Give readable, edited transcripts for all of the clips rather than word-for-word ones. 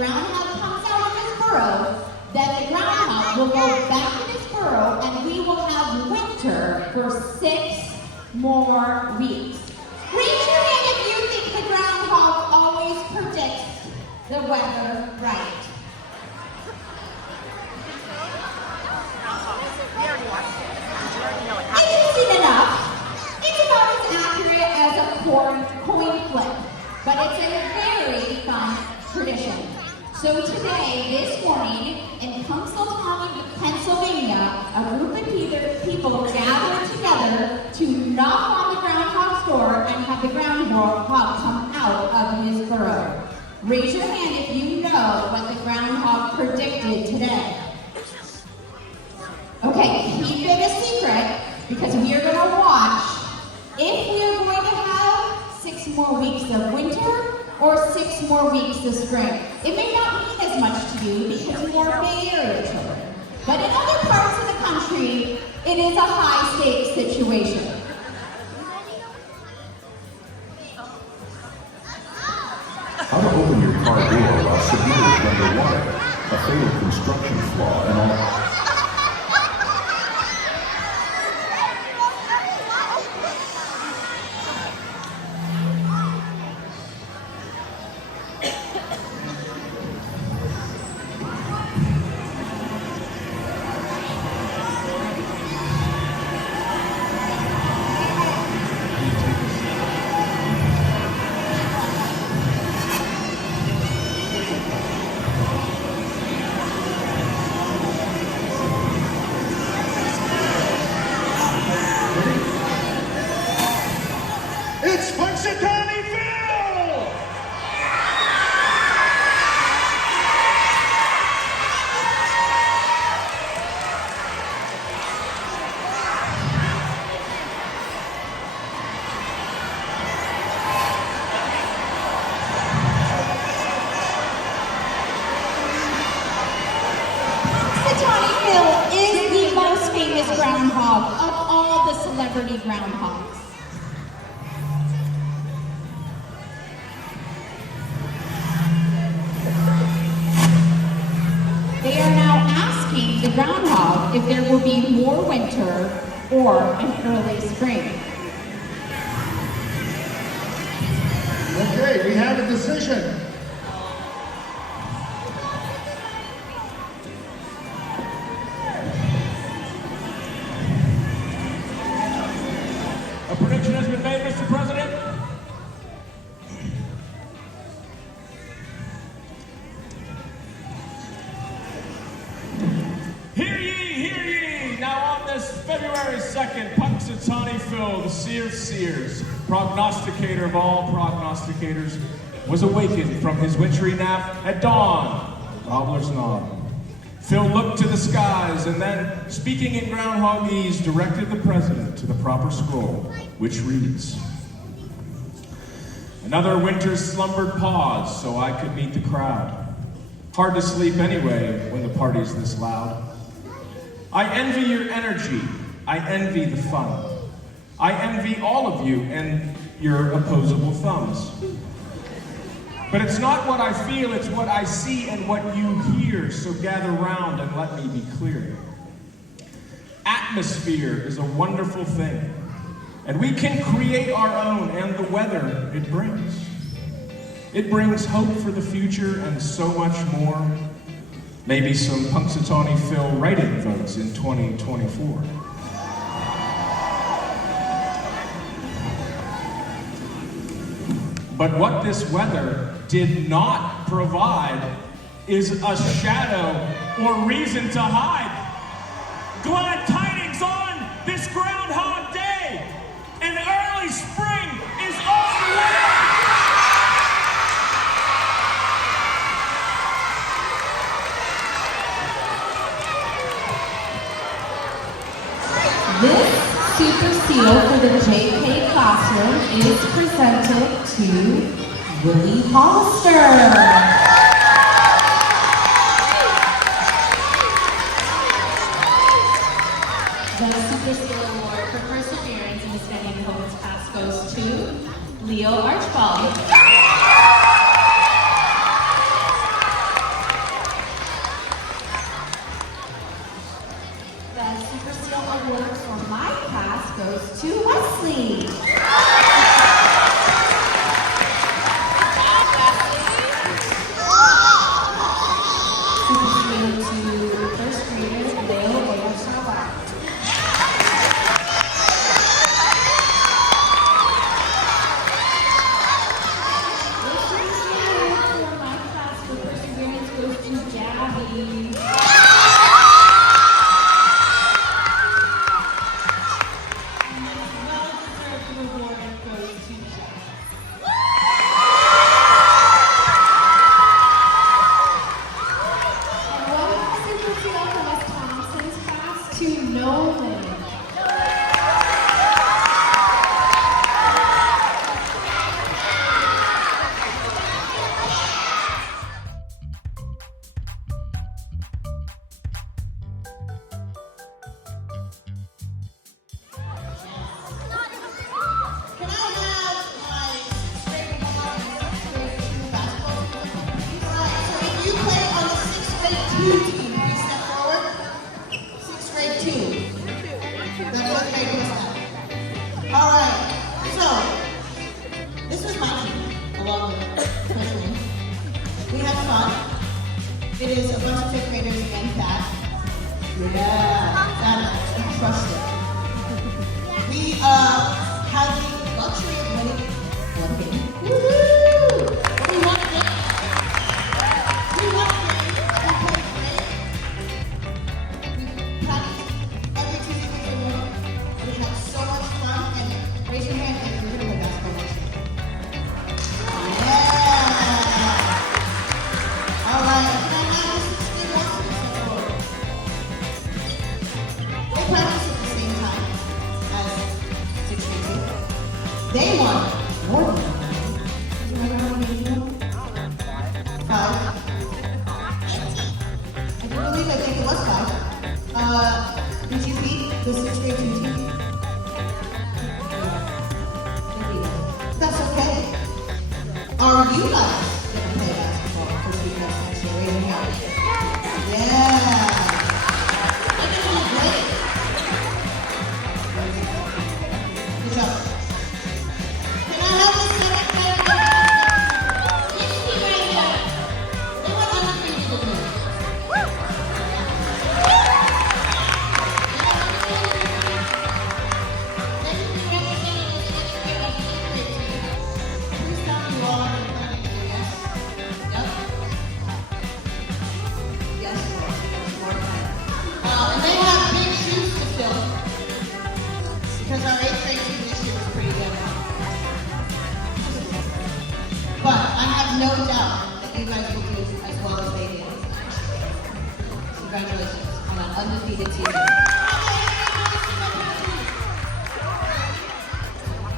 groundhog comes out of his burrow, then the groundhog will go back in his burrow and we will have winter for 6 more weeks. Raise your hand if you think the groundhog always predicts the weather right. Interesting enough, it's about as accurate as a coin flip, but it's a very fun tradition. So today, this morning, in Punxsutawney, Pennsylvania, a group of people gathered together to knock on the groundhog's door and have the groundhog come out of his burrow. Raise your hand if you know what the groundhog predicted today. Okay, keep it a secret because we are going to watch if we are going to have 6 more weeks of winter or 6 more weeks of spring. It may not mean as much to you because you are Bay Area children, but in other parts of the country, it is a high-stakes situation. How to open your car door while submerged underwater, a fatal construction flaw, and all. It's Punxsutawney Phil! Punxsutawney Phil is the most famous groundhog of all the celebrity groundhogs. They are now asking the groundhog if there will be more winter or an early spring. Okay, we have a decision. A prediction has been made, Mr. President. Hear ye, hear ye! Now on this February 2nd, Punxsutawney Phil, the seer of seers, prognosticator of all prognosticators, was awakened from his wintry nap at dawn. Gobbler's Knob. Phil looked to the skies and then, speaking in groundhogese, directed the president to the proper scroll, which reads, "Another winter slumbered pause so I could meet the crowd. Hard to sleep anyway when the party's this loud. I envy your energy, I envy the fun. I envy all of you and your opposable thumbs. But it's not what I feel, it's what I see and what you hear, so gather round and let me be clear. Atmosphere is a wonderful thing, and we can create our own and the weather it brings. It brings hope for the future and so much more. Maybe some Punxsutawney Phil write-in votes in 2024. But what this weather did not provide is a shadow or reason to hide. Glad tidings on this Groundhog Day! An early spring is on the way! This super seal for the JK classroom is presented to Willie Hollister. The Super Seal Award for Perseverance in Extending Hope's Past goes to Leo Archibald. Well-deserved reward goes to Jack. And what happens if we go from Miss Thompson's class to Nolan? Can I have my sixth grade one and sixth grade two basketball team, please? Alright, so if you play on the sixth grade two team, please step forward. Sixth grade two. The fifth grade was that. Alright, so this is my team, along with Christian. We have fun. It is a bunch of fifth graders and Pat. Yeah, that crushed it. We have the luxury of winning one game. Woohoo! We won a game. We won a game. We played great. We practiced every Tuesday, Thursday morning. We had so much fun. And raise your hand if you're going to play basketball next year. Yeah! All right. Can I have the 61 step forward? They practice at the same time as 62. They won more than one. Do you remember how many they won? 5. I do believe, I think it was 5. Did you beat the 6th grade 2 team? That's okay. Are you guys going to play basketball for Sweetgrass next year? Raise your hand. Yeah. I think it was great. Good job. Can I have the 7th grade? This team right here. They went undefeated with me. They will be representing the 6th grade and 8th grade team. Please tell me you all are planning to yes? Yep. Yes, you are. And they have big shoes to fill. Because our 8th grade team this year was pretty good. But I have no doubt that you guys will do as well as they did. Congratulations on an undefeated season.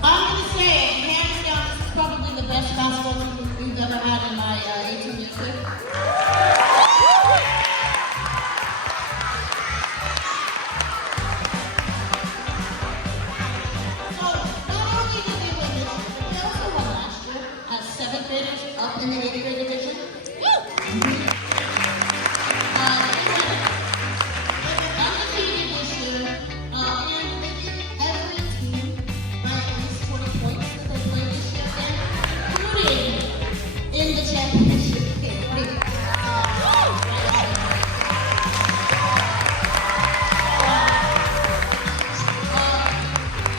I'm going to say it, hands down, this is probably the best basketball team we've ever had in my 18 years here. So, not only did they win this year, but they also won last year as 7th graders up in the 8th grade division. Undefeated this year, and they beat every team by at least 20 points that they played this year, including in the championship game.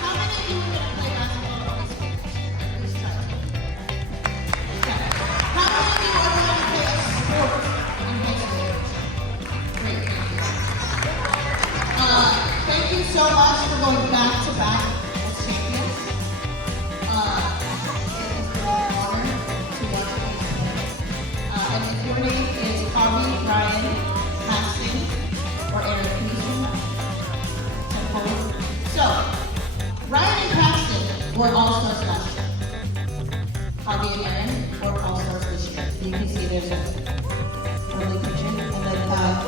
How many of you are going to play basketball in high school? Please try it. Okay. How many of you are going to play a sport in high school? Great, thank you. Thank you so much for going back to back as champions. It has been an honor to watch you guys play. And if your name is Harvey, Ryan, Paxton, or Eric, can you sing that? Step forward. So, Ryan and Paxton were all-stars last year. Harvey and Aaron were all-stars this year. You can see there's a early picture. And then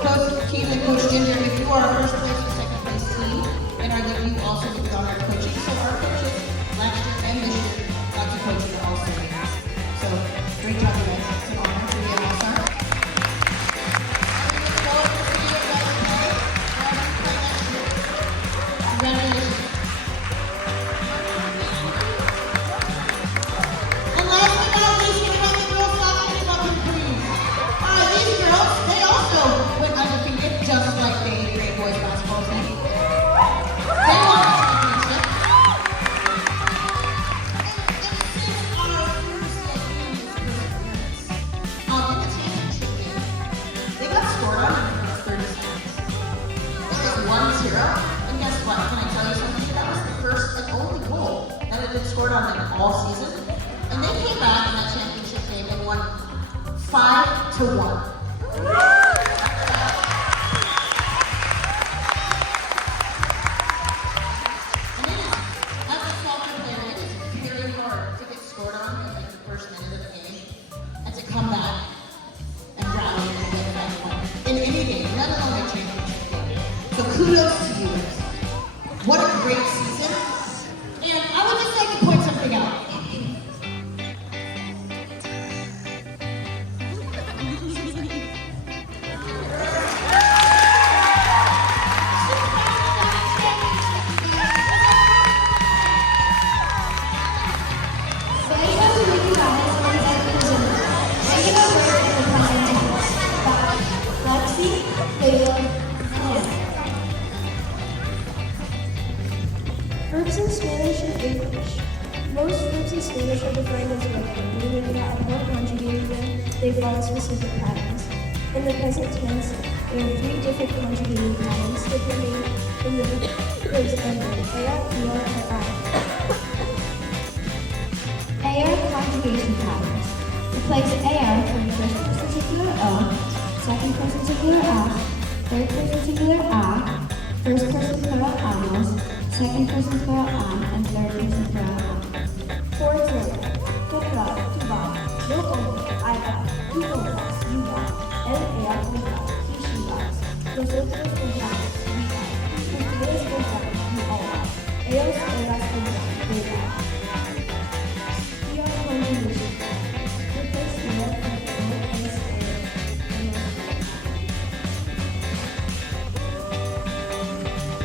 Coach Keith and Coach Ginger, if you are a first place or second place team in our league, you also will be on our coaching. So our coaches last year and this year got to coach for all 7 years. So great job, you guys. It's an honor to be an all-star. We look forward to seeing you guys play. Play next year. Congratulations. And last but not least, can I have the girls' soccer team up here, please? scored on them all season. And they came back in that championship game and won 5-1. And it is, as a soccer player, it is very hard to get scored on in like the first minute of the game and to come back and rally and win that one in any game, let alone a championship game. So kudos to you guys. What a great season. And I would just like to point something out. Verbs in Spanish and English. Most verbs in Spanish are defined as regular, meaning that upon conjugating them, they follow specific patterns. In the present tense, there are 3 different conjugating patterns depending on the verb's ending, ea, io, or I. AR conjugation patterns. Replace AR for the first person singular O, second person singular A, third person singular A, first person plural amos, second person plural am, and third person plural am. For example, toca, tuba, yo como, I got, tú compras, you got, él, ella compra, he, she buys, nosotros compramos, we buy, ustedes compran, you all buy, ellos, ellas compran, they buy. ER conjugation. Replace the word for the O and stay.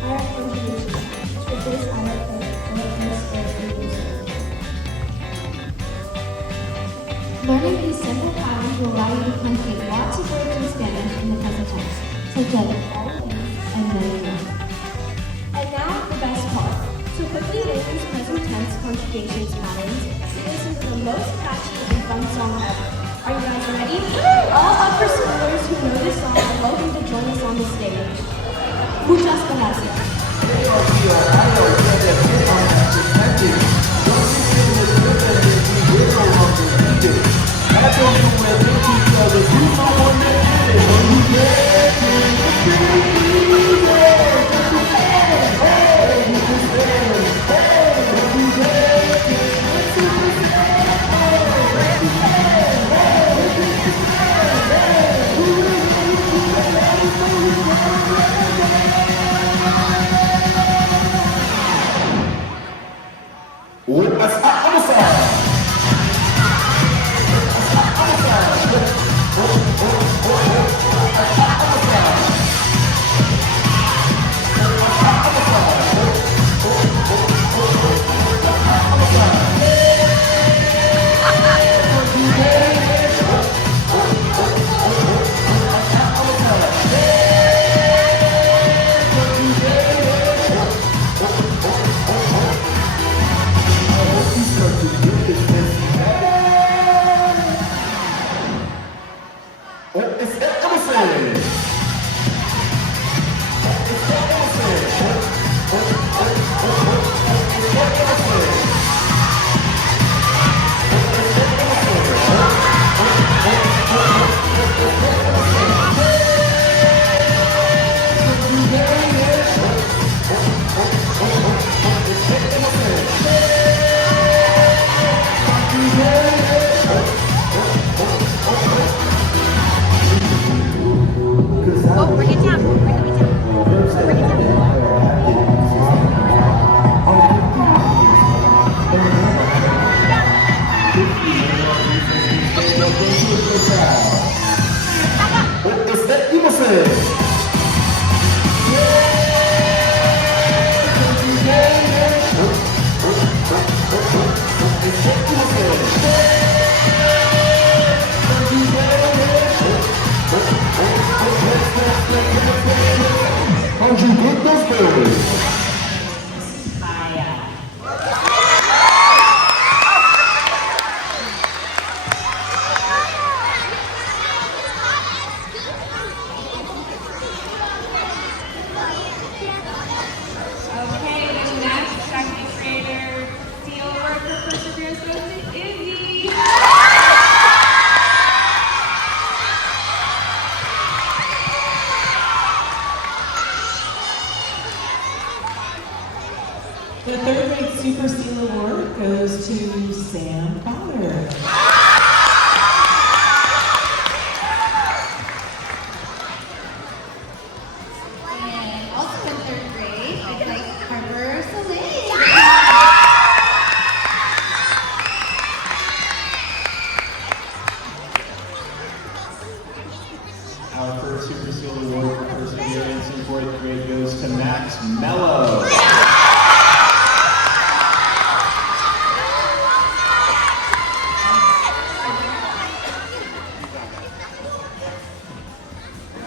IR conjugation. Replace IR for the O and stay. Learning these simple patterns will allow you to conjugate lots of words in Spanish in the present tense, such as always and many more. And now, the best part. To quickly learn these present tense conjugations patterns, listen to the most catchy and fun song ever. Are you guys ready? All upper schoolers who know this song are welcome to join us on the stage. Muchas gracias. Okay, the next second grader, steel worker The third grade Super Seal Award goes to Sam Fowler. And also in third grade, I'd like Harper Soleil. Our first Super Seal Award for perseverance in fourth grade goes to Max Mello.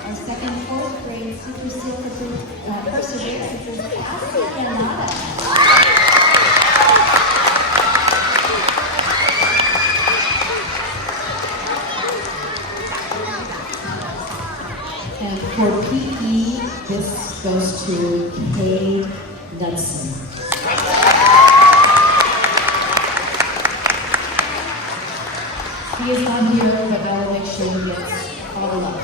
Our second fourth grade Super Seal for perseverance is Cassie Granada. And for PE, this goes to Kay Knudsen. He is not here, but I will make sure he gets all the love.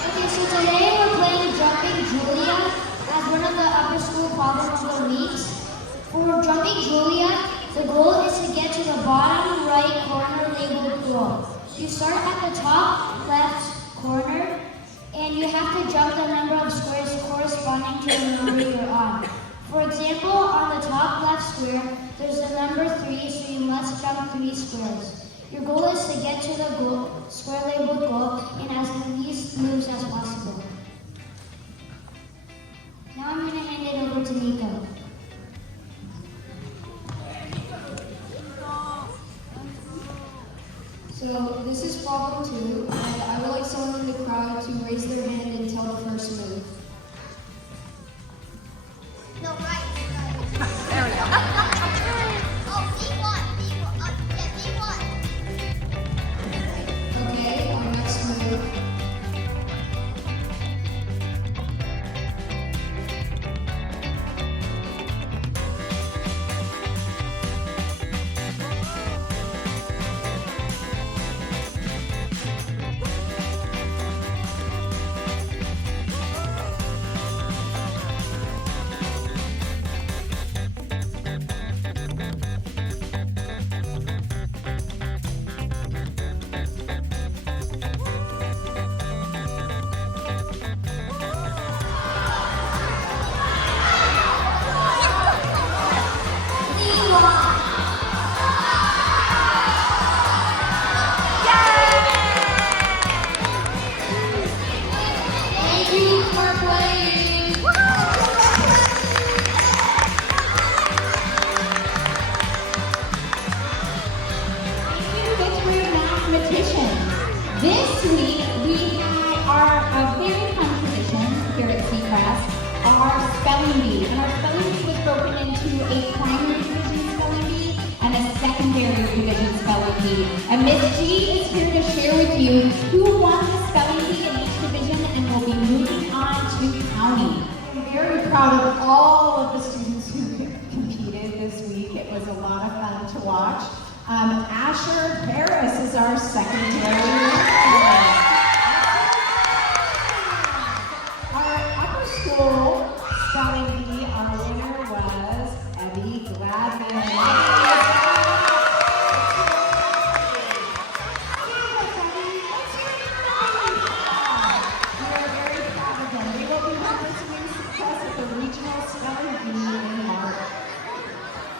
Okay, so today we're playing Jumping Julia as one of the upper school problems of the week. For Jumping Julia, the goal is to get to the bottom right corner labeled goal. You start at the top left corner and you have to jump the number of squares corresponding to the number you're on. For example, on the top left square, there's the number 3, so you must jump 3 squares. Your goal is to get to the square labeled goal in as least moves as possible. Now I'm going to hand it over to Nico. So this is problem 2, and I would like someone in the crowd to raise their hand and tell the first move. No, right. There we go. Oh, B1. B1. Okay, our next move. Thank you for playing. Fifth grade mathematician. This week we had a very fun tradition here at Seacrest, our spelling bee. And our spelling bee was broken into a primary division spelling bee and a secondary division spelling bee. And Miss G is here to share with you who won the spelling bee in each division and will be moving on to county. I'm very proud of all of the students who competed this week. It was a lot of fun to watch. Asher Harris is our secondary. Our upper school spelling bee, our winner was Abby Gladman.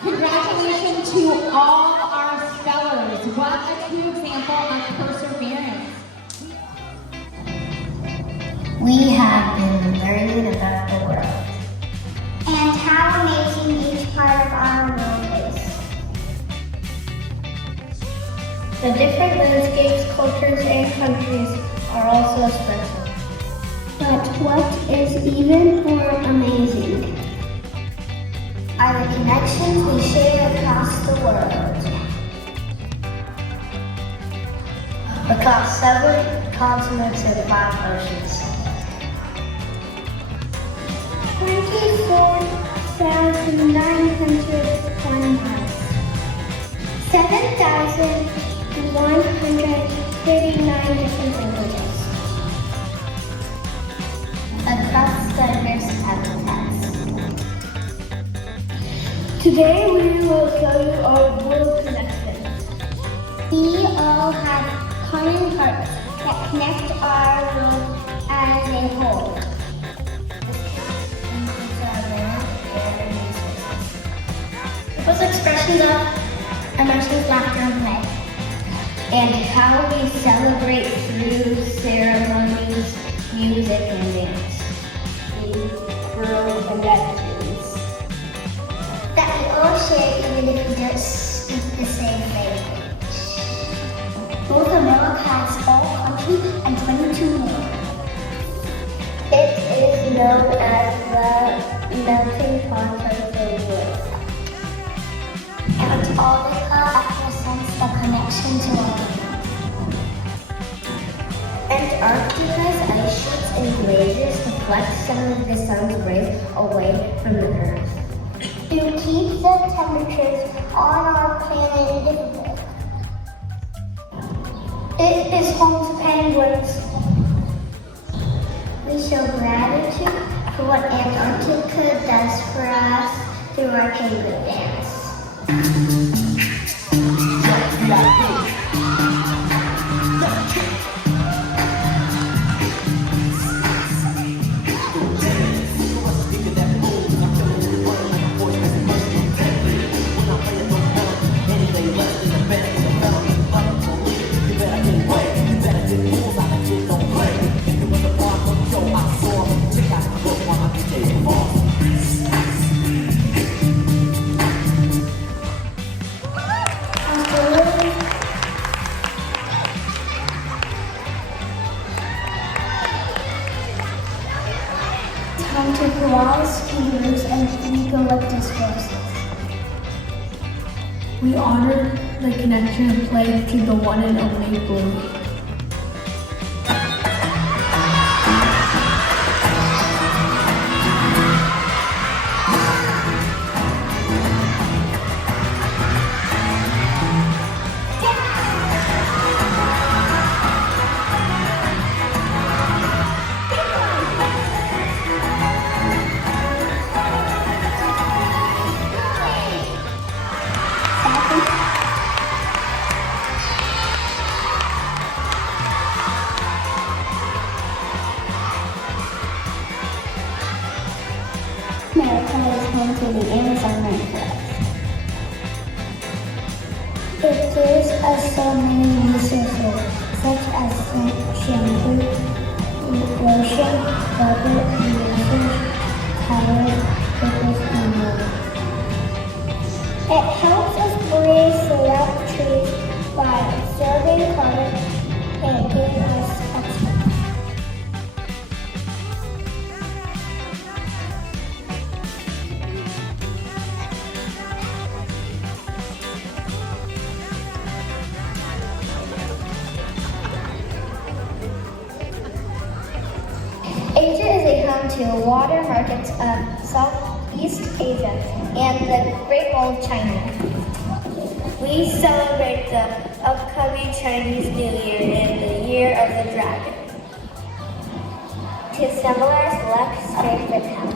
Congratulations to all our spellers. What a true example of perseverance. We have been learning about the world and how amazing each part of our world is. The different landscapes, cultures, and countries are also special. But what is even more amazing are the connections we share across the world. Across 7 continents and 5 oceans. 24 6,901 miles. 7,139 different languages. Across diverse habitats. Today we will show you our world connection. We all have common hearts that connect our world as a whole. People's expressions of emotions, laughter, and play. And how we celebrate through ceremonies, music, and dance. We grow and attitudes. That we all share even if we don't speak the same language. North America has 4 countries and 22 more. It is known as the melting pot of the world. Antarctica represents the connection to our planet. Antarctica's ice sheets and glaciers deflect some of the sun's rays away from the Earth. To keep the temperatures on our planet livable. It is home to penguins. We show gratitude for what Antarctica does for us through our penguin dance. Time to koalas, kangaroos, and eucalyptus forests. We honor the connection and play to the one and only Bluey. America is home to the Amazon rainforest. It gives us so many resources, such as shampoo, lotion, rubber, erasers, tires, pickles, and more. It helps us breathe throughout trees by absorbing carbon and giving us oxygen. Asia is a home to water markets of Southeast Asia and the Great Wall of China. We celebrate the upcoming Chinese New Year and the Year of the Dragon to symbolize luck, strength, and health.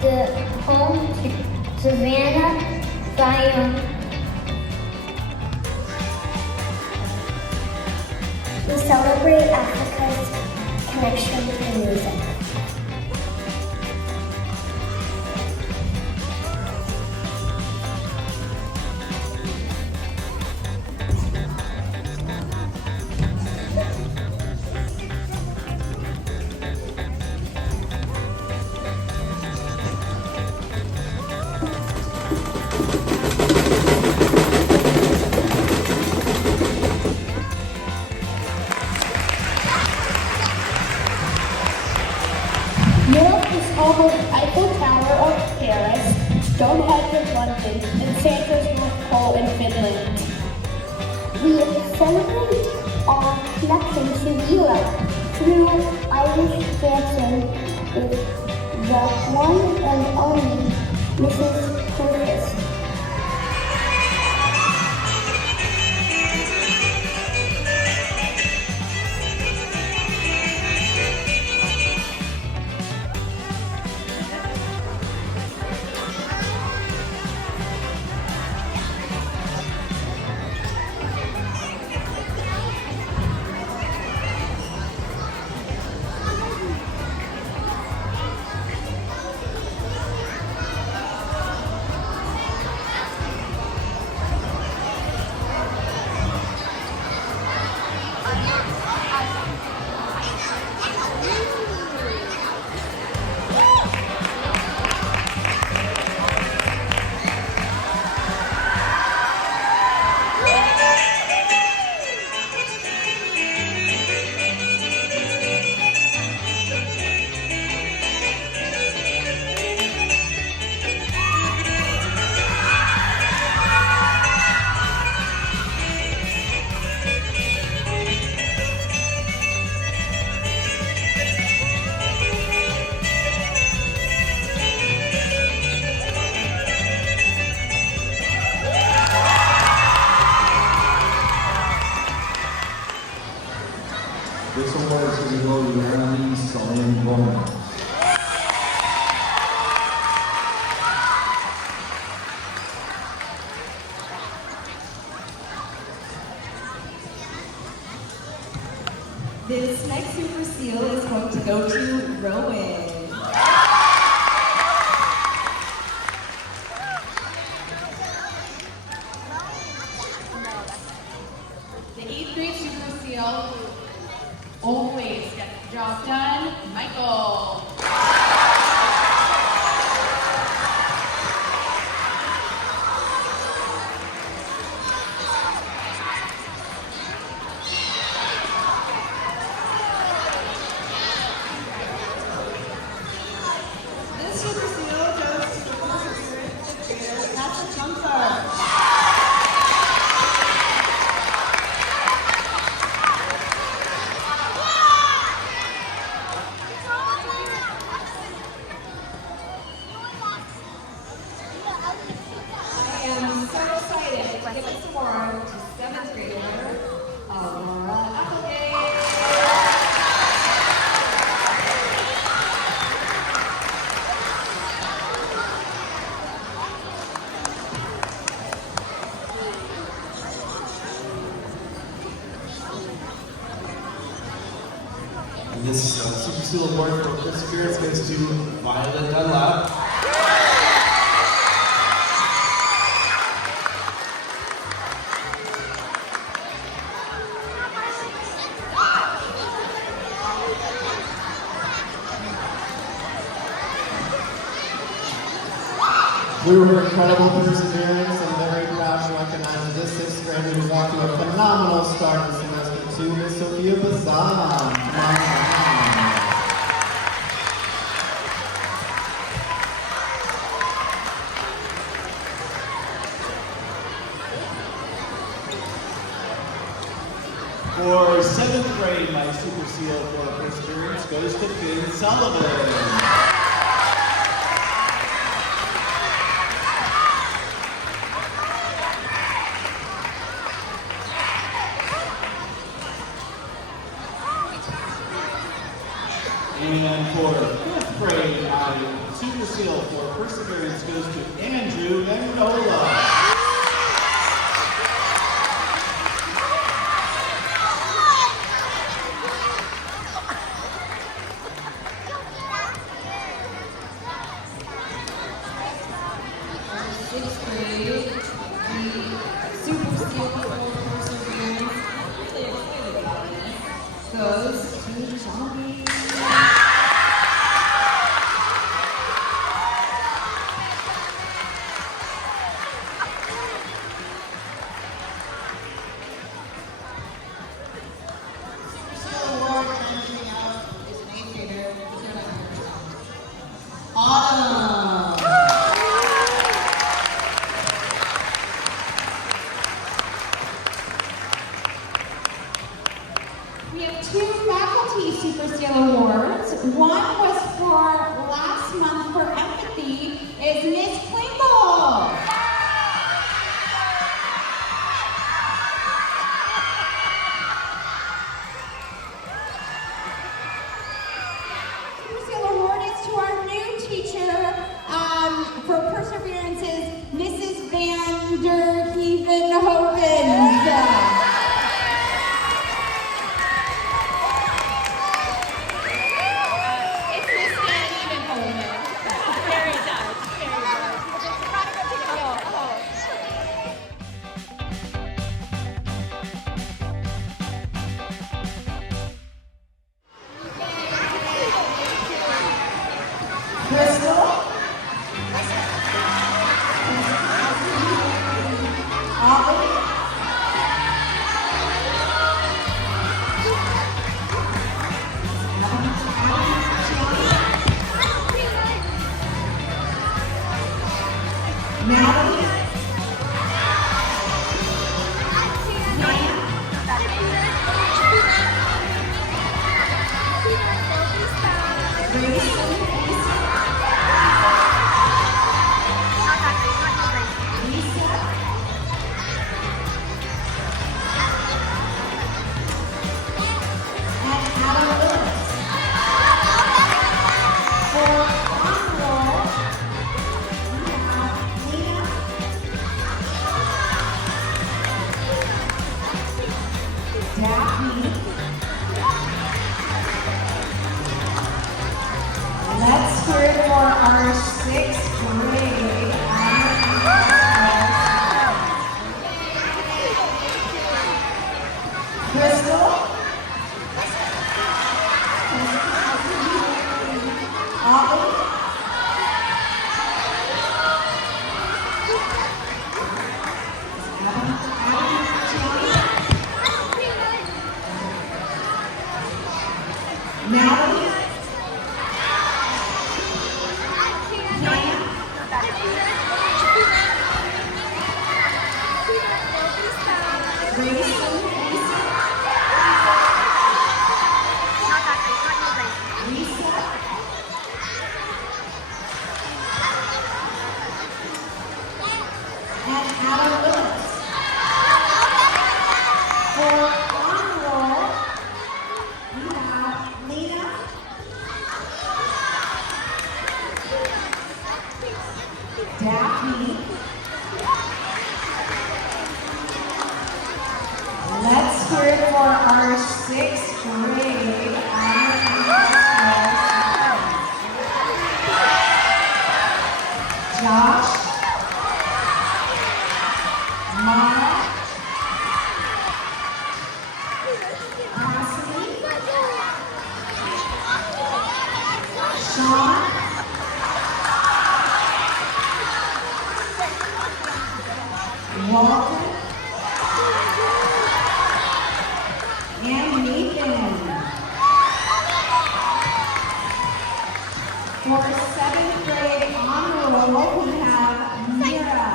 the home savanna biome. We celebrate Africa's connection to music. Europe is home of Eiffel Tower of Paris, Stonehenge of London, and Santa's North Pole in Finland. We celebrate our connection to Europe through Irish dancing with the one and only Mrs. Curtis. This award is going to go to Melanie Salim Gomez. This next Super Seal is going to go to Rowan. The 8th grade Super Seal always gets the job done. Michael. This Super Seal goes to the perseverance of Peter. That's a jumper. I am so excited to give this award to 7th grader Aurora Applegate. And this Super Seal Award for Perseverance goes to Violet Dunlap. Through her incredible perseverance, I'm very proud to recognize this 6th grader who's off to a phenomenal start this semester too, Miss Sophia Bazan. Come on down. For 7th grade, my Super Seal for Perseverance goes to Finn Sullivan. And for 5th grade, my Super Seal for Perseverance goes to Andrew Mendola. Sixth grade, the Super Seal for Perseverance, really excited about this, goes to Zombie. 2 Super Seal Awards. One was for last month for empathy, is Miss Klingle. Super Seal Award is to our new teacher for perseverance is Mrs. Van der Heeven-Hovens. Crystal. Ollie. Natalie. Let's hear it for our 6th grade Crystal. Ollie. Natalie. Daphne. Let's hear it for our 6th grade Josh. Mara. Cassidy. Sean. Walter. And Nathan. For 7th grade honor roll, we have Mira.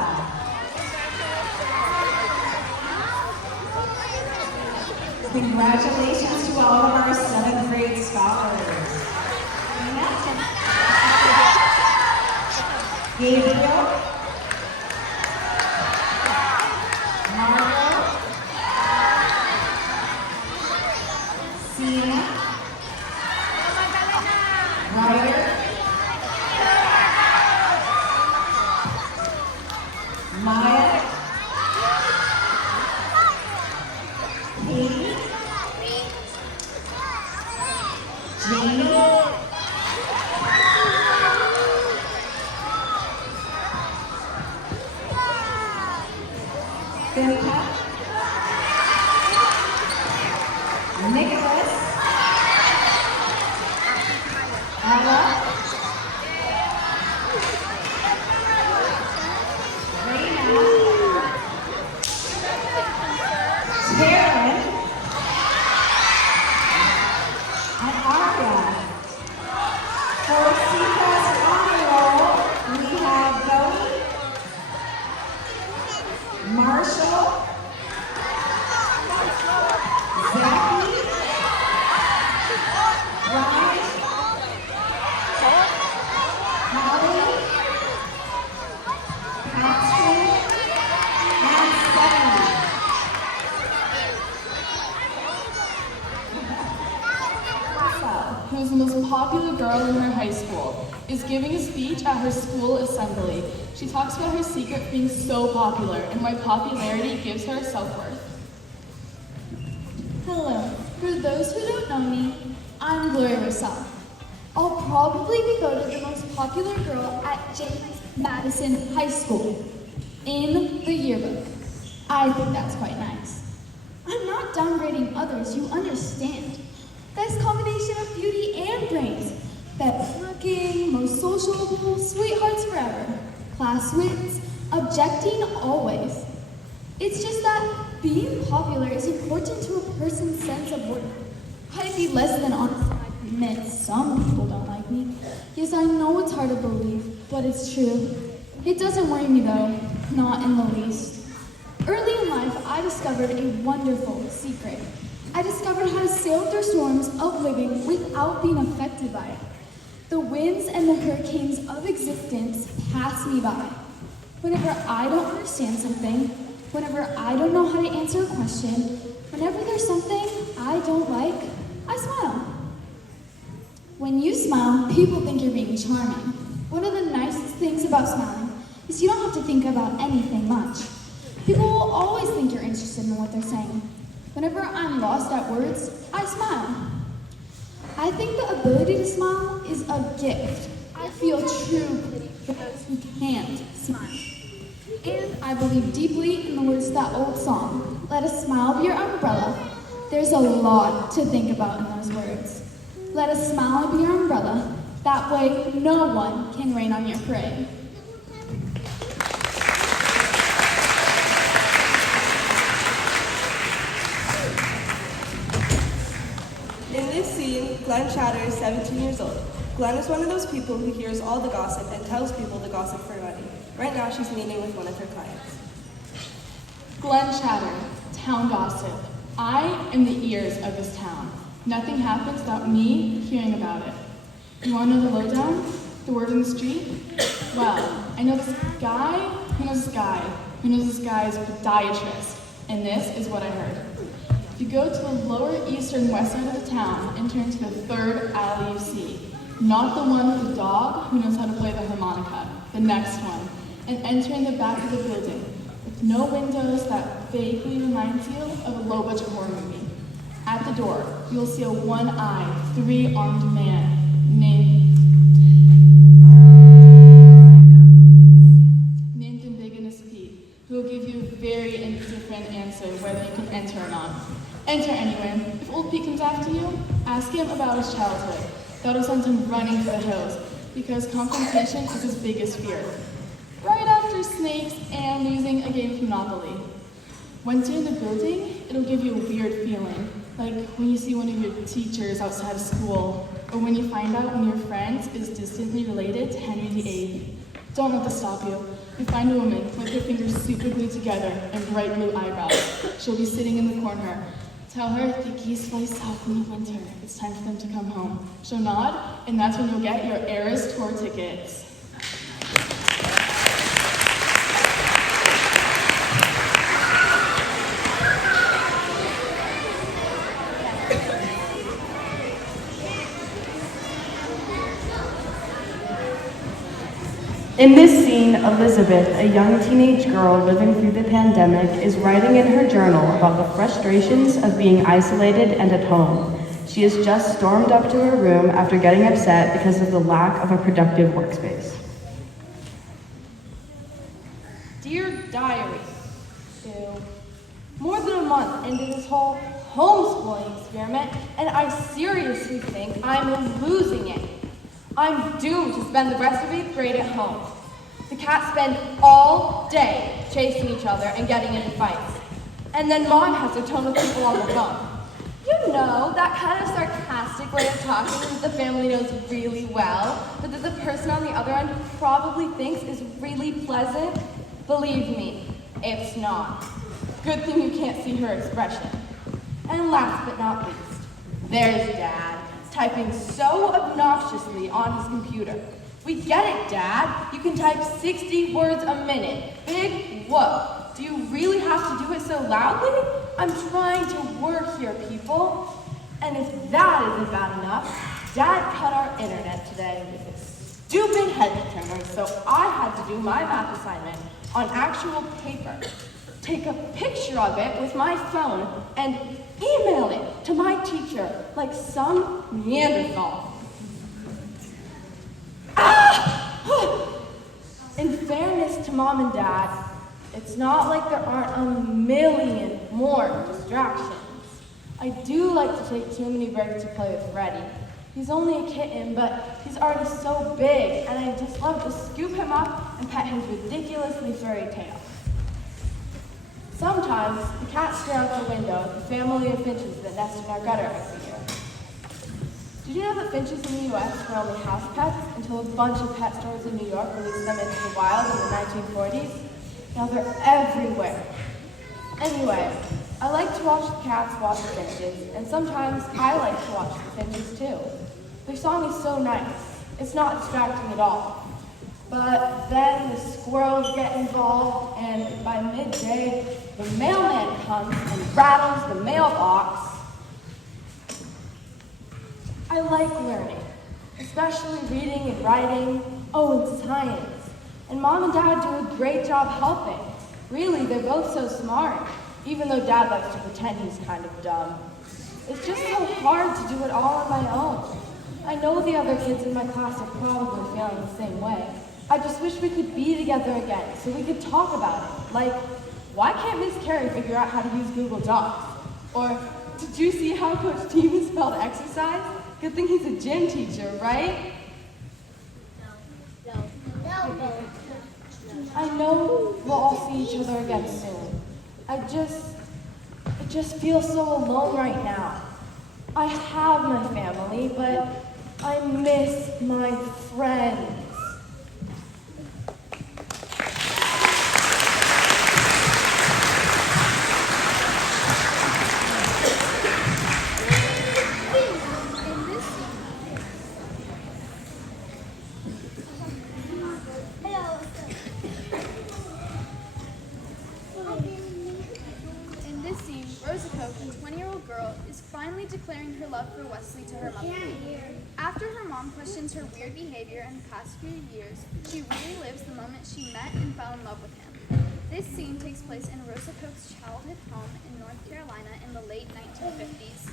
Congratulations to all of our 7th grade scholars. Gabriel. Margot. Sina. Ryder. Maya. Katie. Jamie. Finca. Nicholas. Ella. Raina. Taryn. And Arya. who is the most popular girl in her high school, is giving a speech at her school assembly. She talks about her secret being so popular and why popularity gives her self-worth. Hello. For those who don't know me, I'm Gloria Rosell. I'll probably be voted the most popular girl at James Madison High School in the yearbook. I think that's quite nice. I'm not downgrading others, you understand. Best combination of beauty and brains. Best looking, most sociable, sweethearts forever. Class wins, objecting always. It's just that being popular is important to a person's sense of worth. I'd be less than honest if I admit some people don't like me. Yes, I know it's hard to believe, but it's true. It doesn't worry me though, not in the least. Early in life, I discovered a wonderful secret. I discovered how to sail through storms of living without being affected by it. The winds and the hurricanes of existence pass me by. Whenever I don't understand something, whenever I don't know how to answer a question, whenever there's something I don't like, I smile. When you smile, people think you're being charming. One of the nicest things about smiling is you don't have to think about anything much. People will always think you're interested in what they're saying. Whenever I'm lost at words, I smile. I think the ability to smile is a gift. I feel true pity for those who can't smile. And I believe deeply in the words of that old song, let a smile be your umbrella. There's a lot to think about in those words. Let a smile be your umbrella. That way, no one can rain on your parade. In this scene, Glenn Chatter is 17 years old. Glenn is one of those people who hears all the gossip and tells people the gossip for money. Right now, she's meeting with one of her clients. Glenn Chatter, town gossip. I am the ears of this town. Nothing happens without me hearing about it. You want to know the lowdown? The word in the street? Well, I know this guy who knows this guy who knows this guy's podiatrist, and this is what I heard. If you go to the lower east and west side of the town and turn to the third alley you see, not the one with the dog who knows how to play the harmonica, the next one, and entering the back of the building with no windows that vaguely reminds you of a low-budget horror movie. At the door, you'll see a one-eyed, three-armed man named Indigenous Pete, who will give you a very indifferent answer whether you can enter or not. Enter anyway. If old Pete comes after you, ask him about his childhood. That'll send him running for the hills, because confrontation is his biggest fear. Right after snakes and losing a game of Monopoly. Once you're in the building, it'll give you a weird feeling, like when you see one of your teachers outside of school, or when you find out one of your friends is distantly related to Henry VIII. Don't let this stop you. You find a woman with her fingers super glued together and bright blue eyebrows. She'll be sitting in the corner. Tell her the geese fly south in the winter. It's time for them to come home. She'll nod, and that's when you'll get your Eras tour tickets. In this scene, Elizabeth, a young teenage girl living through the pandemic, is writing in her journal about the frustrations of being isolated and at home. She has just stormed up to her room after getting upset because of the lack of a productive workspace. Dear Diary, more than a month into this whole homeschooling experiment, and I seriously think I'm losing it. I'm doomed to spend the rest of 8th grade at home. The cats spend all day chasing each other and getting into fights. And then Mom has to tone with people on the phone. You know, that kind of sarcastic way of talking that the family knows really well, but that the person on the other end probably thinks is really pleasant. Believe me, it's not. Good thing you can't see her expression. And last but not least, there's Dad, typing so obnoxiously on his computer. We get it, Dad. You can type 60 words a minute. Big whoop. Do you really have to do it so loudly? I'm trying to work here, people. And if that isn't bad enough, Dad cut our internet today with his stupid head turner, so I had to do my math assignment on actual paper, take a picture of it with my phone, and email it to my teacher like some Neanderthal. In fairness to Mom and Dad, it's not like there aren't a million more distractions. I do like to take too many breaks to play with Freddy. He's only a kitten, but he's already so big, and I just love to scoop him up and pet his ridiculously furry tail. Sometimes the cats stare out the window at the family of finches that nest in our gutter every year. Did you know that finches in the U.S. were only house pets until a bunch of pet stores in New York released them into the wild in the 1940s? Now they're everywhere. Anyway, I like to watch the cats watch the finches, and sometimes I like to watch the finches too. Their song is so nice. It's not distracting at all. But then the squirrels get involved, and by midday, the mailman comes and rattles the mailbox. I like learning, especially reading and writing, and science. And Mom and Dad do a great job helping. Really, they're both so smart, even though Dad likes to pretend he's kind of dumb. It's just so hard to do it all on my own. I know the other kids in my class are probably feeling the same way. I just wish we could be together again so we could talk about it. Like, why can't Miss Carey figure out how to use Google Docs? Or, did you see how Coach Teeman spelled exercise? Good thing he's a gym teacher, right? No. I know we'll all see each other again soon. I just feel so alone right now. I have my family, but I miss my friends. Declaring her love for Wesley to her mother. After her mom questions her weird behavior in the past few years, she really lives the moment she met and fell in love with him. This scene takes place in Rosa Koch's childhood home in North Carolina in the late 1950s.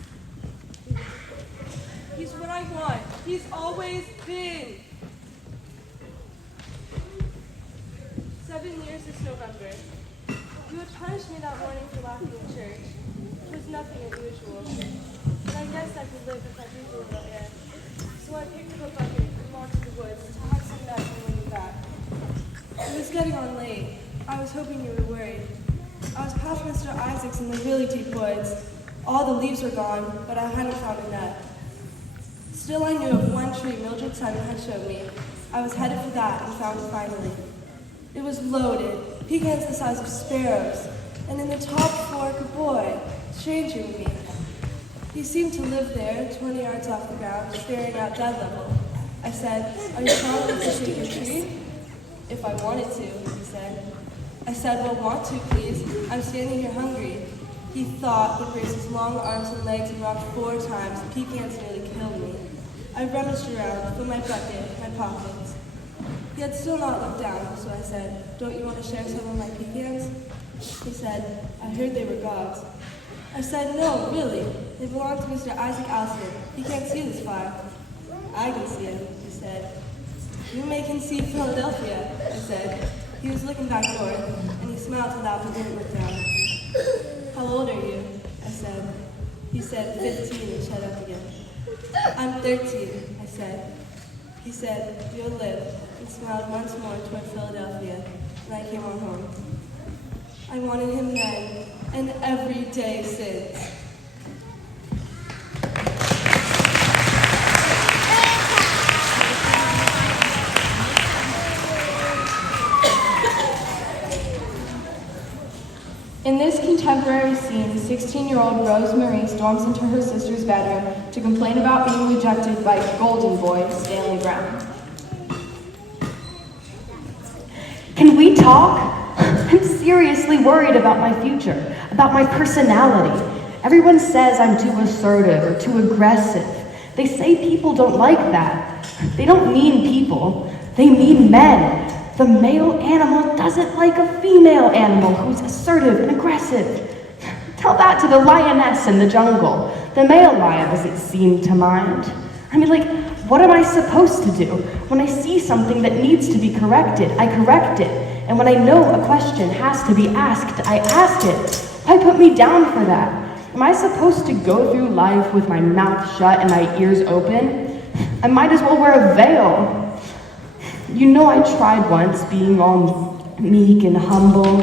He's what I want. He's always been. 7 years this November. You would punish me that morning for laughing in church. It was nothing unusual. But I guess I could live if I did a little air. So I picked up a bucket and walked to the woods to have some nuts on the way back. It was getting on late. I was hoping you were worried. I was past Mr. Isaac's in the really deep woods. All the leaves were gone, but I hadn't found a nut. Still I knew of one tree Mildred Simon had showed me. I was headed for that and found it finally. It was loaded, pecans the size of sparrows, and in the top fork a boy, stranger to me. He seemed to live there, 20 yards off the ground, staring out dead level. I said, "Are you trying to appreciate your tree?" "If I wanted to," he said. I said, "Well, want to, please. I'm standing here hungry." He thought, but raised his long arms and legs and rocked 4 times. The pecans nearly killed me. I rummaged around, filled my bucket, my pockets. He had still not looked down, so I said, "Don't you want to share some of my pecans?" He said, "I heard they were God's." I said, "No, really. They belong to Mr. Isaac Alston. He can't see this far." "I can see him," he said. "You may can see Philadelphia," I said. He was looking back north, and he smiled to laugh and didn't look down. "How old are you?" I said. He said, 15, and shut up again. "I'm 13, I said. He said, "You'll live," and smiled once more toward Philadelphia, and I came on home. I wanted him then, and every day since. In this contemporary scene, 16-year-old Rose Marie storms into her sister's bedroom to complain about being rejected by golden boy Stanley Brown. Can we talk? I'm seriously worried about my future, about my personality. Everyone says I'm too assertive or too aggressive. They say people don't like that. They don't mean people. They mean men. The male animal doesn't like a female animal who's assertive and aggressive. Tell that to the lioness in the jungle. The male lion doesn't seem to mind. I mean, like, what am I supposed to do? When I see something that needs to be corrected, I correct it. And when I know a question has to be asked, I ask it. Why put me down for that? Am I supposed to go through life with my mouth shut and my ears open? I might as well wear a veil. You know, I tried once being all meek and humble.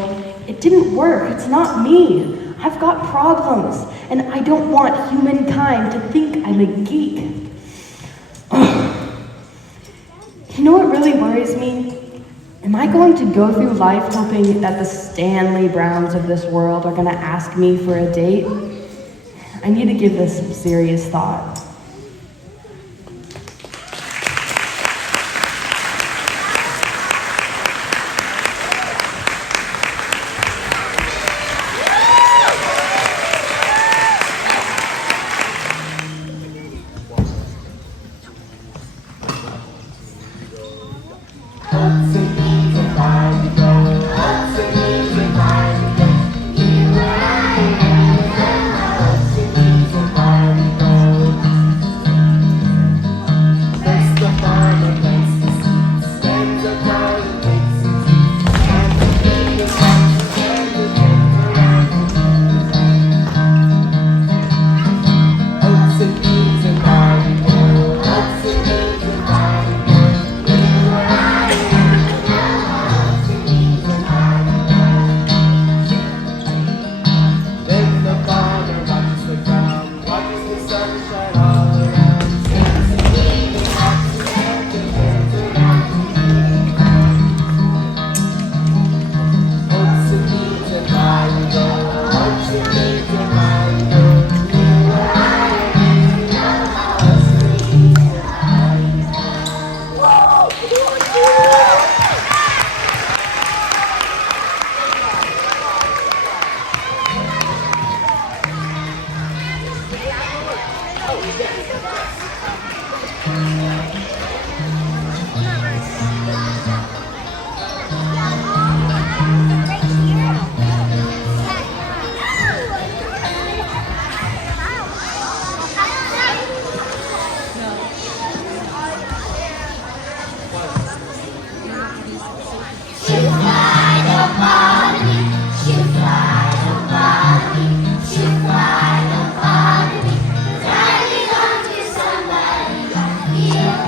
It didn't work. It's not me. I've got problems, and I don't want humankind to think I'm a geek. You know what really worries me? Am I going to go through life hoping that the Stanley Browns of this world are going to ask me for a date? I need to give this some serious thought. Yeah.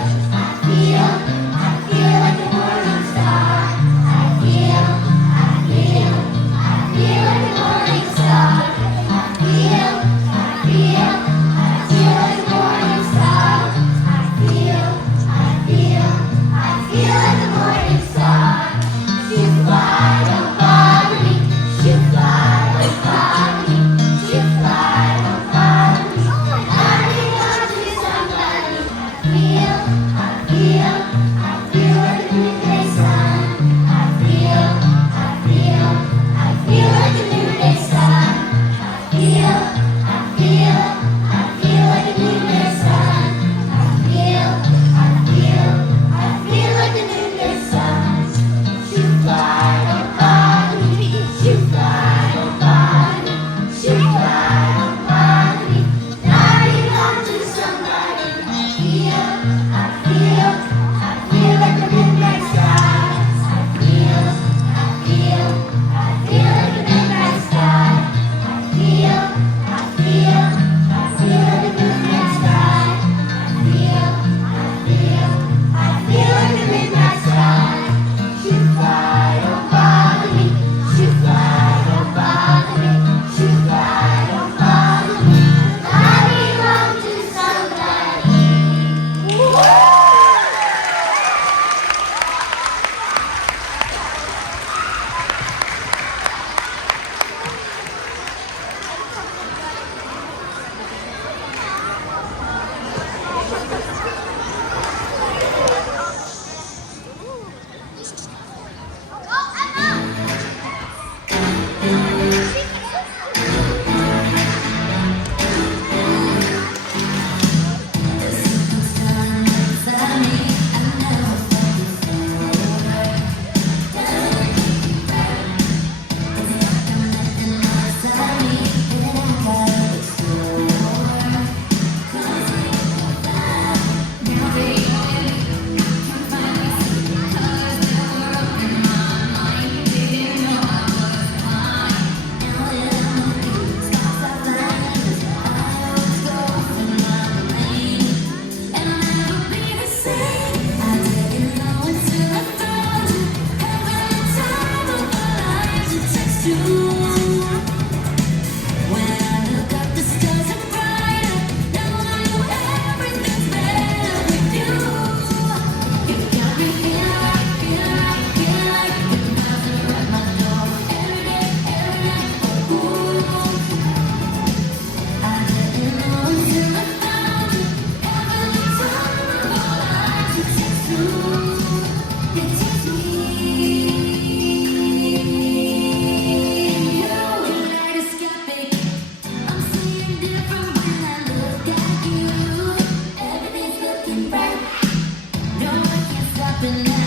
been